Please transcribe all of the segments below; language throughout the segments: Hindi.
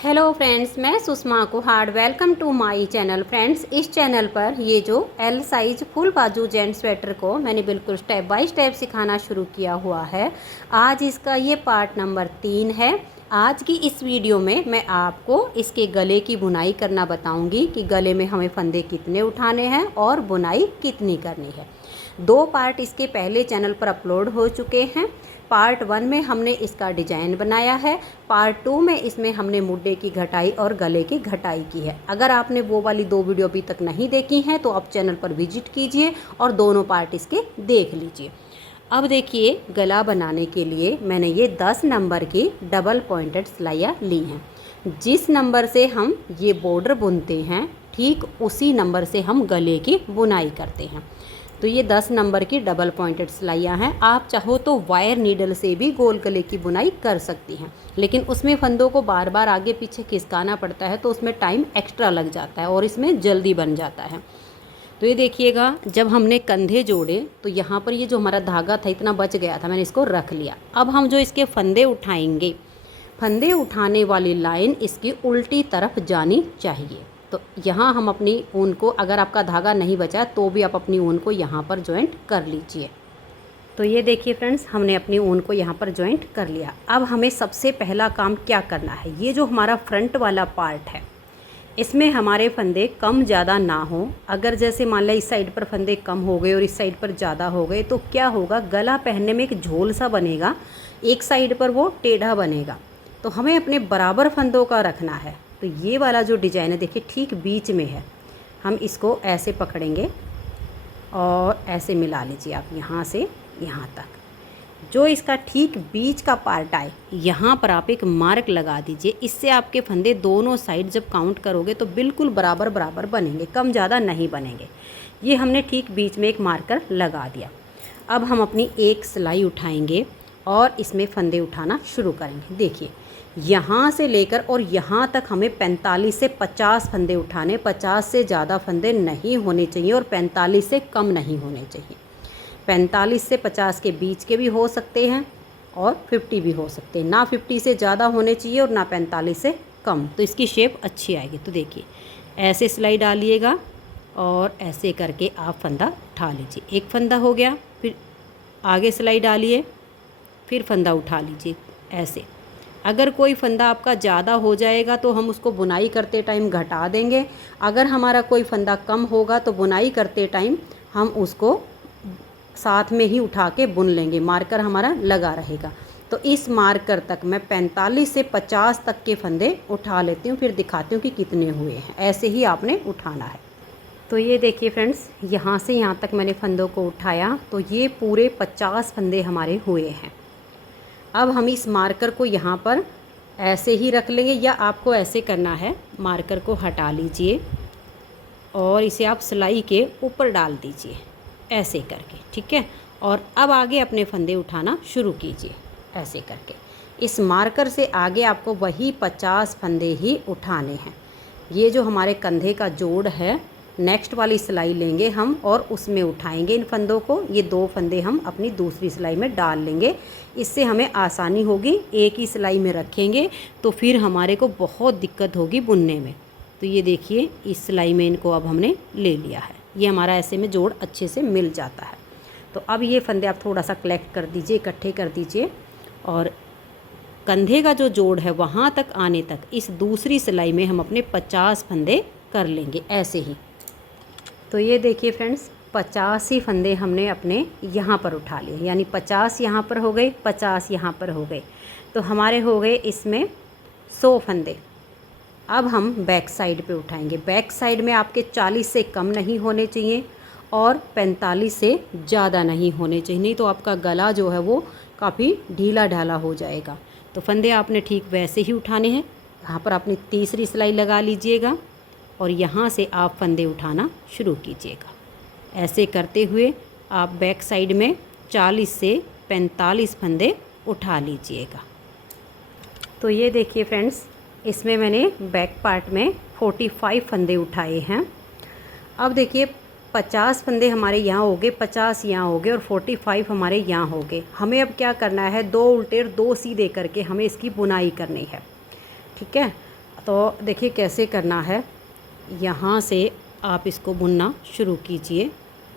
हेलो फ्रेंड्स, मैं Sushma Kuhad. Welcome to my channel. Friends, इस चैनल पर ये जो एल साइज फुल बाजू जेंट स्वेटर को मैंने बिल्कुल स्टेप बाय स्टेप सिखाना शुरू किया हुआ है। आज इसका ये पार्ट नंबर 3 है। आज की इस वीडियो में मैं आपको इसके गले की बुनाई करना बताऊंगी कि गले में हमें फंदे कितने उठाने हैं और बुनाई कितनी करनी है। 2 पार्ट इसके पहले चैनल पर अपलोड हो चुके हैं। पार्ट 1 में हमने इसका डिजाइन बनाया है। पार्ट 2 में इसमें हमने मुड्डे की घटाई और गले की घटाई की है। अगर आपने वो वाली 2 वीडियो अभी तक नहीं देखी हैं तो आप चैनल पर विजिट कीजिए और दोनों पार्ट इसके देख लीजिए। अब देखिए, गला बनाने के लिए मैंने ये 10 नंबर की डबल पॉइंटेड सिलाइयाँ ली हैं। जिस नंबर से हम ये बॉर्डर बुनते हैं ठीक उसी नंबर से हम गले की बुनाई करते हैं। तो ये 10 नंबर की डबल पॉइंटेड सिलाइयाँ हैं। आप चाहो तो वायर नीडल से भी गोल गले की बुनाई कर सकती हैं, लेकिन उसमें फंदों को बार बार आगे पीछे खिसकाना पड़ता है तो उसमें टाइम एक्स्ट्रा लग जाता है और इसमें जल्दी बन जाता है। तो ये देखिएगा, जब हमने कंधे जोड़े तो यहाँ पर ये जो हमारा धागा था इतना बच गया था, मैंने इसको रख लिया। अब हम जो इसके फंदे उठाएंगे, फंदे उठाने वाली लाइन इसकी उल्टी तरफ जानी चाहिए। तो यहाँ हम अपनी ऊन को, अगर आपका धागा नहीं बचा तो भी आप अपनी ऊन को यहाँ पर जॉइंट कर लीजिए। तो ये देखिए फ्रेंड्स, हमने अपनी ऊन को यहाँ पर जॉइंट कर लिया। अब हमें सबसे पहला काम क्या करना है, ये जो हमारा फ्रंट वाला पार्ट है इसमें हमारे फंदे कम ज़्यादा ना हो। अगर जैसे मान लें इस साइड पर फंदे कम हो गए और इस साइड पर ज़्यादा हो गए तो क्या होगा, गला पहनने में एक झोल सा बनेगा, एक साइड पर वो टेढ़ा बनेगा। तो हमें अपने बराबर फंदों का रखना है। तो ये वाला जो डिज़ाइन है देखिए ठीक बीच में है। हम इसको ऐसे पकड़ेंगे और ऐसे मिला लीजिए आप यहाँ से यहाँ तक। जो इसका ठीक बीच का पार्ट आए यहाँ पर आप एक मार्क लगा दीजिए। इससे आपके फंदे दोनों साइड जब काउंट करोगे तो बिल्कुल बराबर बराबर बनेंगे, कम ज़्यादा नहीं बनेंगे। ये हमने ठीक बीच में एक मार्कर लगा दिया। अब हम अपनी एक सिलाई उठाएंगे और इसमें फंदे उठाना शुरू करेंगे। देखिए, यहाँ से लेकर और यहाँ तक हमें 45 से 50 फंदे उठाने। 50 से ज़्यादा फंदे नहीं होने चाहिए और 45 से कम नहीं होने चाहिए। 45 से 50 के बीच के भी हो सकते हैं और 50 भी हो सकते हैं। ना 50 से ज़्यादा होने चाहिए और ना 45 से कम, तो इसकी शेप अच्छी आएगी। तो देखिए, ऐसे सिलाई डालिएगा और ऐसे करके आप फंदा उठा लीजिए। एक फंदा हो गया, फिर आगे सिलाई डालिए, फिर फंदा उठा लीजिए ऐसे। अगर कोई फंदा आपका ज़्यादा हो जाएगा तो हम उसको बुनाई करते टाइम घटा देंगे। अगर हमारा कोई फंदा कम होगा तो बुनाई करते टाइम हम उसको साथ में ही उठा के बुन लेंगे, मार्कर हमारा लगा रहेगा। तो इस मार्कर तक मैं 45 से 50 तक के फंदे उठा लेती हूँ, फिर दिखाती हूँ कि कितने हुए हैं। ऐसे ही आपने उठाना है। तो ये देखिए फ्रेंड्स, यहाँ से यहाँ तक मैंने फंदों को उठाया तो ये पूरे 50 फंदे हमारे हुए हैं। अब हम इस मार्कर को यहाँ पर ऐसे ही रख लेंगे, या आपको ऐसे करना है, मार्कर को हटा लीजिए और इसे आप सिलाई के ऊपर डाल दीजिए ऐसे करके, ठीक है। और अब आगे अपने फंदे उठाना शुरू कीजिए ऐसे करके। इस मार्कर से आगे आपको वही 50 फंदे ही उठाने हैं। ये जो हमारे कंधे का जोड़ है, नेक्स्ट वाली सिलाई लेंगे हम और उसमें उठाएंगे इन फंदों को। ये 2 फंदे हम अपनी दूसरी सिलाई में डाल लेंगे, इससे हमें आसानी होगी। एक ही सिलाई में रखेंगे तो फिर हमारे को बहुत दिक्कत होगी बुनने में। तो ये देखिए, इस सिलाई में इनको अब हमने ले लिया है। ये हमारा ऐसे में जोड़ अच्छे से मिल जाता है। तो अब ये फंदे आप थोड़ा सा कलेक्ट कर दीजिए, इकट्ठे कर दीजिए और कंधे का जो जोड़ है वहाँ तक आने तक इस दूसरी सिलाई में हम अपने 50 फंदे कर लेंगे ऐसे ही। तो ये देखिए फ्रेंड्स, 50 ही फंदे हमने अपने यहाँ पर उठा लिए, यानी 50 यहाँ पर हो गए, 50 यहाँ पर हो गए, तो हमारे हो गए इसमें 100 फंदे। अब हम बैक साइड पे उठाएंगे। बैक साइड में आपके 40 से कम नहीं होने चाहिए और 45 से ज़्यादा नहीं होने चाहिए, नहीं तो आपका गला जो है वो काफ़ी ढीला ढाला हो जाएगा। तो फंदे आपने ठीक वैसे ही उठाने हैं। यहाँ पर अपनी तीसरी सिलाई लगा लीजिएगा और यहाँ से आप फंदे उठाना शुरू कीजिएगा। ऐसे करते हुए आप बैक साइड में 40 से 45 फंदे उठा लीजिएगा। तो ये देखिए फ्रेंड्स, इसमें मैंने बैक पार्ट में 45 फंदे उठाए हैं। अब देखिए, 50 फंदे हमारे यहाँ हो गए, 50 यहाँ हो गए और 45 हमारे यहाँ हो गए। हमें अब क्या करना है, 2 उल्टे और 2 सीधे करके हमें इसकी बुनाई करनी है, ठीक है। तो देखिए कैसे करना है। यहाँ से आप इसको बुनना शुरू कीजिए।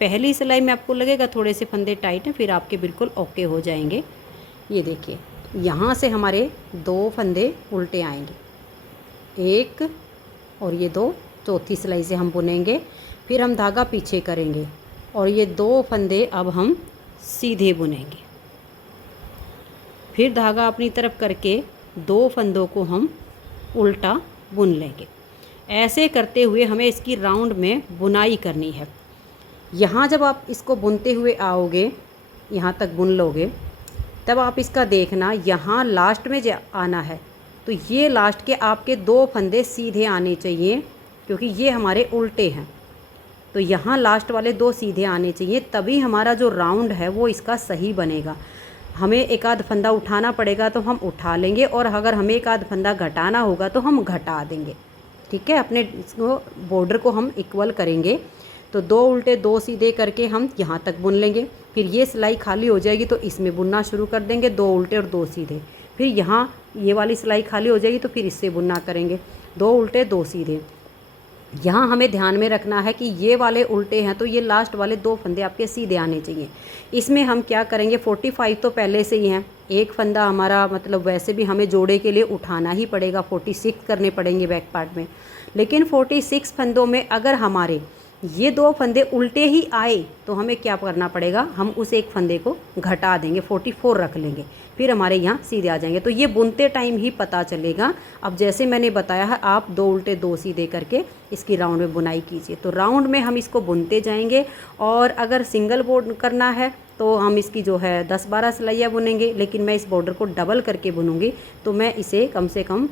पहली सिलाई में आपको लगेगा थोड़े से फंदे टाइट हैं, फिर आपके बिल्कुल ओके हो जाएंगे। ये देखिए यहाँ से हमारे 2 फंदे उल्टे आएंगे, 1 और ये 2, चौथी सिलाई से हम बुनेंगे। फिर हम धागा पीछे करेंगे और ये 2 फंदे अब हम सीधे बुनेंगे। फिर धागा अपनी तरफ करके 2 फंदों को हम उल्टा बुन लेंगे। ऐसे करते हुए हमें इसकी राउंड में बुनाई करनी है। यहाँ जब आप इसको बुनते हुए आओगे, यहाँ तक बुन लोगे, तब आप इसका देखना यहाँ लास्ट में आना है। तो ये लास्ट के आपके 2 फंदे सीधे आने चाहिए, क्योंकि ये हमारे उल्टे हैं। तो यहाँ लास्ट वाले 2 सीधे आने चाहिए, तभी हमारा जो राउंड है वो इसका सही बनेगा। हमें एक आध फंदा उठाना पड़ेगा तो हम उठा लेंगे, और अगर हमें एक आध फंदा घटाना होगा तो हम घटा देंगे। ठीक है, अपने इसको बॉर्डर को हम इक्वल करेंगे। तो 2 उल्टे 2 सीधे करके हम यहाँ तक बुन लेंगे। फिर ये सिलाई खाली हो जाएगी तो इसमें बुनना शुरू कर देंगे, 2 उल्टे और 2 सीधे। फिर यहाँ ये वाली सिलाई खाली हो जाएगी तो फिर इससे बुनना करेंगे, 2 उल्टे 2 सीधे। यहाँ हमें ध्यान में रखना है कि ये वाले उल्टे हैं, तो ये लास्ट वाले 2 फंदे आपके सीधे आने चाहिए। इसमें हम क्या करेंगे, 45 तो पहले से ही हैं। एक फंदा हमारा मतलब वैसे भी हमें जोड़े के लिए उठाना ही पड़ेगा, 46 करने पड़ेंगे बैक पार्ट में। लेकिन 46 फंदों में अगर हमारे ये 2 फंदे उल्टे ही आए तो हमें क्या करना पड़ेगा, हम उस एक फंदे को घटा देंगे, 44 रख लेंगे, फिर हमारे यहाँ सीधे आ जाएंगे। तो ये बुनते टाइम ही पता चलेगा। अब जैसे मैंने बताया है, आप 2 उल्टे 2 सीधे करके इसकी राउंड में बुनाई कीजिए। तो राउंड में हम इसको बुनते जाएंगे, और अगर सिंगल बॉर्डर करना है तो हम इसकी जो है 10-12 सिलाइयाँ बुनेंगे। लेकिन मैं इस बॉर्डर को डबल करके बुनूंगी, तो मैं इसे कम से कम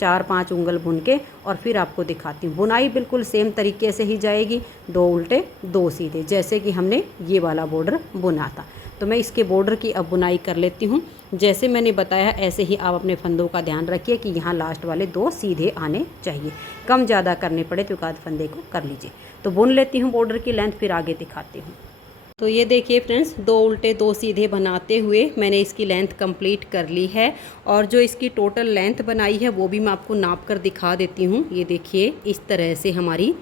4-5 उंगल बुन के और फिर आपको दिखाती हूँ। बुनाई बिल्कुल सेम तरीके से ही जाएगी, 2 उल्टे 2 सीधे, जैसे कि हमने ये वाला बॉर्डर बुना था। तो मैं इसके बॉर्डर की अब बुनाई कर लेती हूँ। जैसे मैंने बताया ऐसे ही आप अपने फंदों का ध्यान रखिए कि यहाँ लास्ट वाले 2 सीधे आने चाहिए। कम ज़्यादा करने पड़े तो एक आध फंदे को कर लीजिए। तो बुन लेती हूँ बॉर्डर की लेंथ, फिर आगे दिखाती हूँ। तो ये देखिए फ्रेंड्स, 2 उल्टे 2 सीधे बनाते हुए मैंने इसकी लेंथ कंप्लीट कर ली है। और जो इसकी टोटल लेंथ बनाई है वो भी मैं आपको नाप कर दिखा देती हूँ। ये देखिए इस तरह से हमारी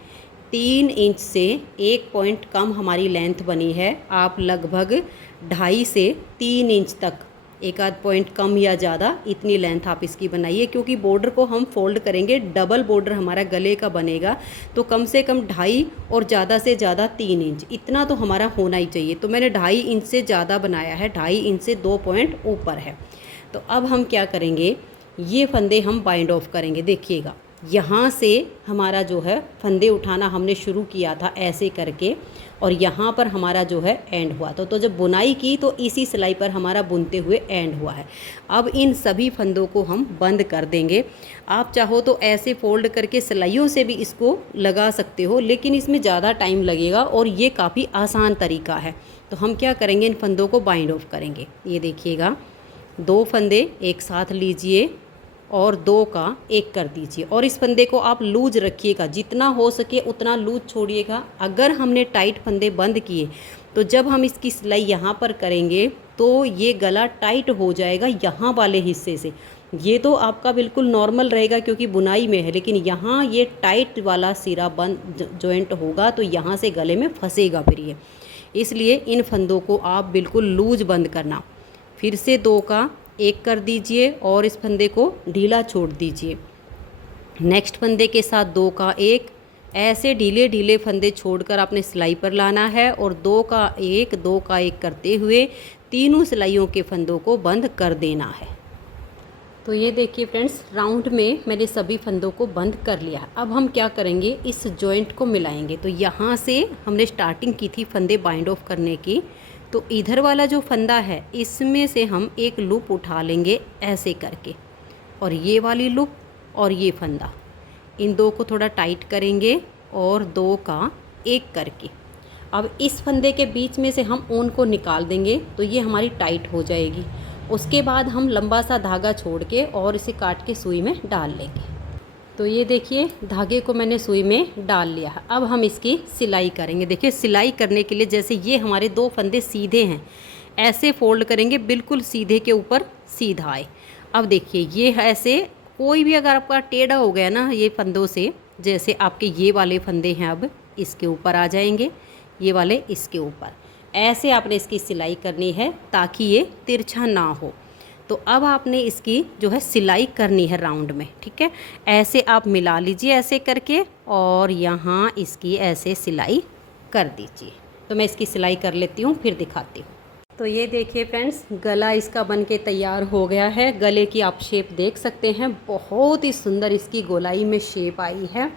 3 इंच से 1 पॉइंट कम हमारी लेंथ बनी है। आप लगभग 2.5 से 3 इंच तक, एक आध पॉइंट कम या ज़्यादा, इतनी लेंथ आप इसकी बनाइए। क्योंकि बॉर्डर को हम फोल्ड करेंगे, डबल बॉर्डर हमारा गले का बनेगा, तो कम से कम 2.5 और ज़्यादा से ज़्यादा 3 इंच, इतना तो हमारा होना ही चाहिए। तो मैंने 2.5 इंच से ज़्यादा बनाया है, 2.5 इंच से 2 पॉइंट ऊपर है। तो अब हम क्या करेंगे, ये फंदे हम बाइंड ऑफ करेंगे। देखिएगा यहाँ से हमारा जो है फंदे उठाना हमने शुरू किया था ऐसे करके, और यहाँ पर हमारा जो है एंड हुआ था। तो जब बुनाई की तो इसी सिलाई पर हमारा बुनते हुए एंड हुआ है। अब इन सभी फंदों को हम बंद कर देंगे। आप चाहो तो ऐसे फोल्ड करके सिलाइयों से भी इसको लगा सकते हो, लेकिन इसमें ज़्यादा टाइम लगेगा और ये काफ़ी आसान तरीका है। तो हम क्या करेंगे, इन फंदों को बाइंड ऑफ करेंगे। ये देखिएगा 2 फंदे एक साथ लीजिए और 2 का 1 कर दीजिए, और इस फंदे को आप लूज रखिएगा, जितना हो सके उतना लूज छोड़िएगा। अगर हमने टाइट फंदे बंद किए तो जब हम इसकी सिलाई यहाँ पर करेंगे तो ये गला टाइट हो जाएगा यहाँ वाले हिस्से से। ये तो आपका बिल्कुल नॉर्मल रहेगा क्योंकि बुनाई में है, लेकिन यहाँ ये टाइट वाला सिरा बंद जॉइंट होगा तो यहाँ से गले में फंसेगा फिर ये। इसलिए इन फंदों को आप बिल्कुल लूज बंद करना। फिर से 2 का 1 कर दीजिए और इस फंदे को ढीला छोड़ दीजिए। नेक्स्ट फंदे के साथ 2 का 1, ऐसे ढीले ढीले फंदे छोड़कर आपने सिलाई पर लाना है, और 2 का 1 2 का 1 करते हुए तीनों सिलाइयों के फंदों को बंद कर देना है। तो ये देखिए फ्रेंड्स, राउंड में मैंने सभी फंदों को बंद कर लिया। अब हम क्या करेंगे, इस जॉइंट को मिलाएंगे। तो यहाँ से हमने स्टार्टिंग की थी फंदे बाइंड ऑफ करने की, तो इधर वाला जो फंदा है इसमें से हम एक लूप उठा लेंगे ऐसे करके, और ये वाली लूप और ये फंदा, इन 2 को थोड़ा टाइट करेंगे और 2 का 1 करके अब इस फंदे के बीच में से हम ऊन को निकाल देंगे, तो ये हमारी टाइट हो जाएगी। उसके बाद हम लंबा सा धागा छोड़ के और इसे काट के सुई में डाल लेंगे। तो ये देखिए धागे को मैंने सुई में डाल लिया है। अब हम इसकी सिलाई करेंगे। देखिए सिलाई करने के लिए जैसे ये हमारे 2 फंदे सीधे हैं, ऐसे फोल्ड करेंगे बिल्कुल सीधे के ऊपर सीधा आए। अब देखिए ये ऐसे कोई भी अगर आपका टेढ़ा हो गया ना ये फंदों से, जैसे आपके ये वाले फंदे हैं अब इसके ऊपर आ जाएंगे, ये वाले इसके ऊपर, ऐसे आपने इसकी सिलाई करनी है ताकि ये तिरछा ना हो। तो अब आपने इसकी जो है सिलाई करनी है राउंड में, ठीक है। ऐसे आप मिला लीजिए ऐसे करके और यहाँ इसकी ऐसे सिलाई कर दीजिए। तो मैं इसकी सिलाई कर लेती हूँ फिर दिखाती हूँ। तो ये देखिए फ्रेंड्स, गला इसका बन के तैयार हो गया है। गले की आप शेप देख सकते हैं, बहुत ही सुंदर इसकी गोलाई में शेप आई है।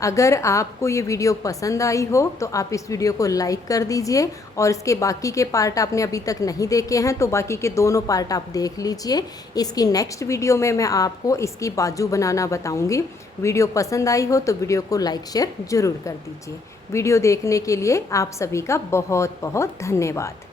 अगर आपको ये वीडियो पसंद आई हो तो आप इस वीडियो को लाइक कर दीजिए और इसके बाकी के पार्ट आपने अभी तक नहीं देखे हैं तो बाकी के दोनों पार्ट आप देख लीजिए। इसकी नेक्स्ट वीडियो में मैं आपको इसकी बाजू बनाना बताऊंगी। वीडियो पसंद आई हो तो वीडियो को लाइक शेयर ज़रूर कर दीजिए। वीडियो देखने के लिए आप सभी का बहुत बहुत धन्यवाद।